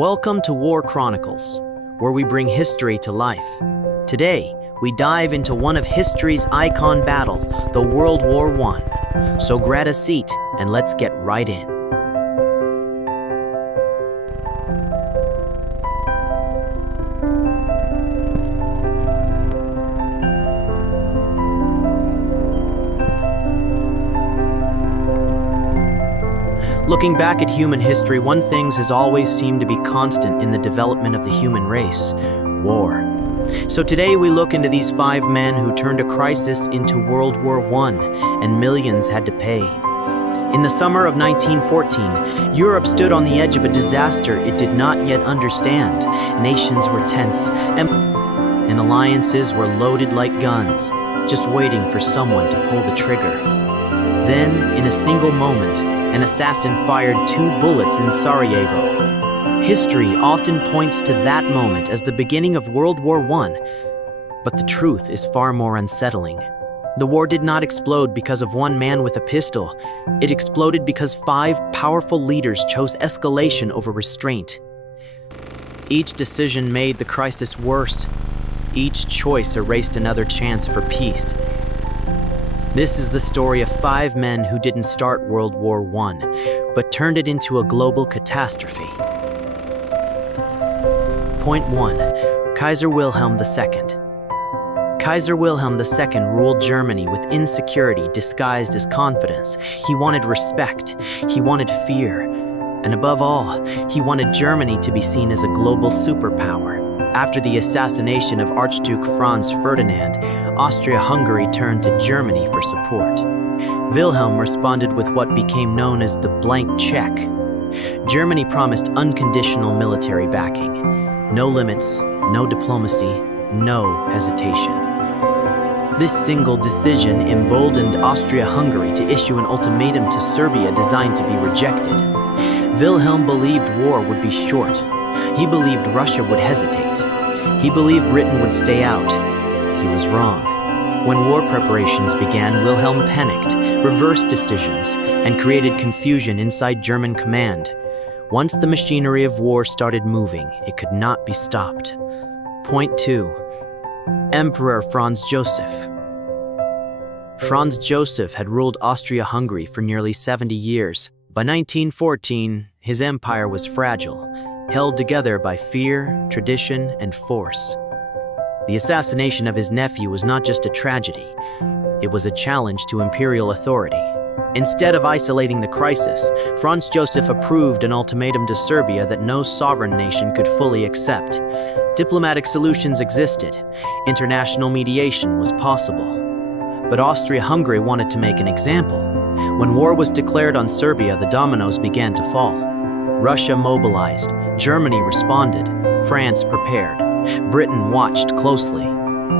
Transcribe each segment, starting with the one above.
Welcome to War Chronicles, where we bring history to life. Today, we dive into one of history's icon battle, the World War I. So grab a seat and let's get right in. Looking back at human history, one thing has always seemed to be constant in the development of the human race: war. So today we look into these 5 men who turned a crisis into World War I, and millions had to pay. In the summer of 1914, Europe stood on the edge of a disaster it did not yet understand. Nations were tense, and alliances were loaded like guns, just waiting for someone to pull the trigger. Then, in a single moment, an assassin fired 2 bullets in Sarajevo. History often points to that moment as the beginning of World War I, but the truth is far more unsettling. The war did not explode because of one man with a pistol. It exploded because 5 powerful leaders chose escalation over restraint. Each decision made the crisis worse. Each choice erased another chance for peace. This is the story of 5 men who didn't start World War I, but turned it into a global catastrophe. Point 1. Kaiser Wilhelm II. Kaiser Wilhelm II ruled Germany with insecurity disguised as confidence. He wanted respect, he wanted fear, and above all, he wanted Germany to be seen as a global superpower. After the assassination of Archduke Franz Ferdinand, Austria-Hungary turned to Germany for support. Wilhelm responded with what became known as the blank check. Germany promised unconditional military backing. No limits, no diplomacy, no hesitation. This single decision emboldened Austria-Hungary to issue an ultimatum to Serbia designed to be rejected. Wilhelm believed war would be short. He believed Russia would hesitate. He believed Britain would stay out. He was wrong. When war preparations began, Wilhelm panicked, reversed decisions, and created confusion inside German command. Once the machinery of war started moving, it could not be stopped. Point 2. Emperor Franz Joseph. Franz Joseph had ruled Austria-Hungary for nearly 70 years. By 1914, his empire was fragile, held together by fear, tradition, and force. The assassination of his nephew was not just a tragedy, it was a challenge to imperial authority. Instead of isolating the crisis, Franz Joseph approved an ultimatum to Serbia that no sovereign nation could fully accept. Diplomatic solutions existed, international mediation was possible. But Austria-Hungary wanted to make an example. When war was declared on Serbia, the dominoes began to fall. Russia mobilized, Germany responded, France prepared, Britain watched closely.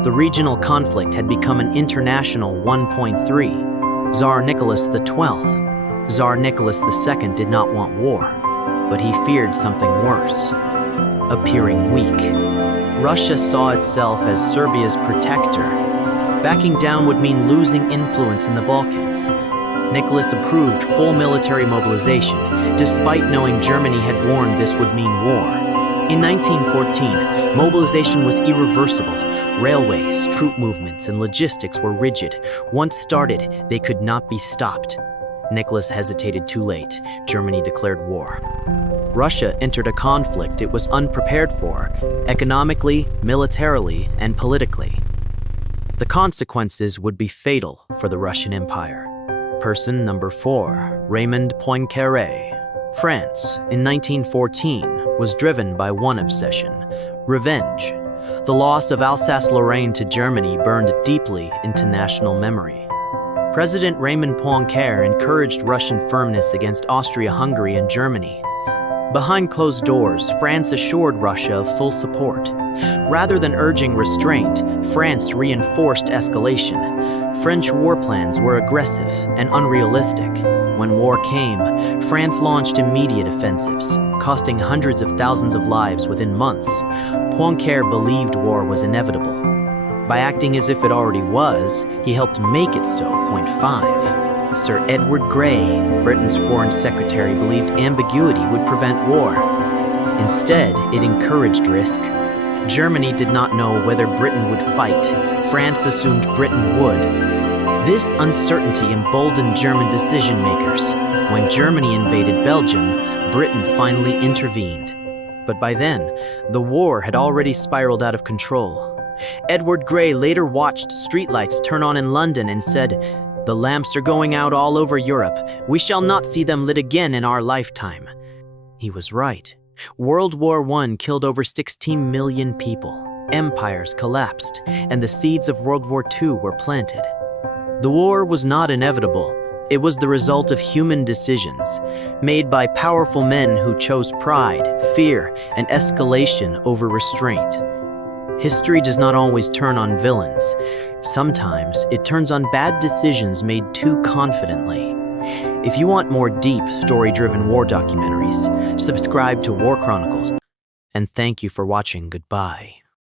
The regional conflict had become an international 1.3. Tsar Nicholas XII. Tsar Nicholas II did not want war, but he feared something worse: appearing weak. Russia saw itself as Serbia's protector. Backing down would mean losing influence in the Balkans. Nicholas approved full military mobilization, despite knowing Germany had warned this would mean war. In 1914, mobilization was irreversible. Railways, troop movements, and logistics were rigid. Once started, they could not be stopped. Nicholas hesitated too late. Germany declared war. Russia entered a conflict it was unprepared for, economically, militarily, and politically. The consequences would be fatal for the Russian Empire. Person number 4, Raymond Poincaré. France, in 1914, was driven by one obsession: revenge. The loss of Alsace-Lorraine to Germany burned deeply into national memory. President Raymond Poincaré encouraged Russian firmness against Austria-Hungary and Germany. Behind closed doors, France assured Russia of full support. Rather than urging restraint, France reinforced escalation. French war plans were aggressive and unrealistic. When war came, France launched immediate offensives, costing hundreds of thousands of lives within months. Poincaré believed war was inevitable. By acting as if it already was, he helped make it so. Point 5. Sir Edward Grey, Britain's foreign secretary, believed ambiguity would prevent war. Instead, it encouraged risk. Germany did not know whether Britain would fight. France assumed Britain would. This uncertainty emboldened German decision-makers. When Germany invaded Belgium, Britain finally intervened. But by then, the war had already spiraled out of control. Edward Grey later watched streetlights turn on in London and said, "The lamps are going out all over Europe. We shall not see them lit again in our lifetime." He was right. World War I killed over 16 million people. Empires collapsed, and the seeds of World War II were planted. The war was not inevitable. It was the result of human decisions, made by powerful men who chose pride, fear, and escalation over restraint. History does not always turn on villains. Sometimes it turns on bad decisions made too confidently. If you want more deep, story-driven war documentaries, subscribe to War Chronicles. And thank you for watching. Goodbye.